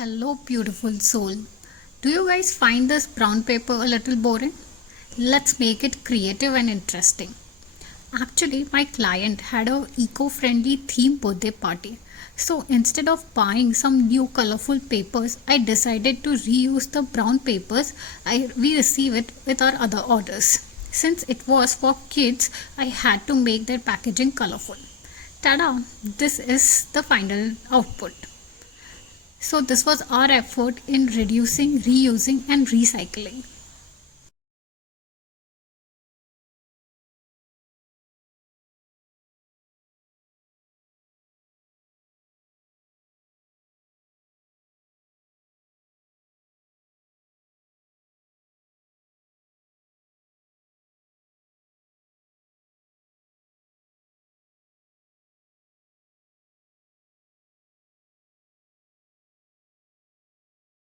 Hello, beautiful soul. Do you guys find this brown paper a little boring? Let's make it creative and interesting. Actually, my client had a eco-friendly theme birthday party. So instead of buying some new colorful papers, I decided to reuse the brown papers we receive it with our other orders. Since it was for kids, I had to make their packaging colorful. Tada! This is the final output. So this was our effort in reducing, reusing and recycling.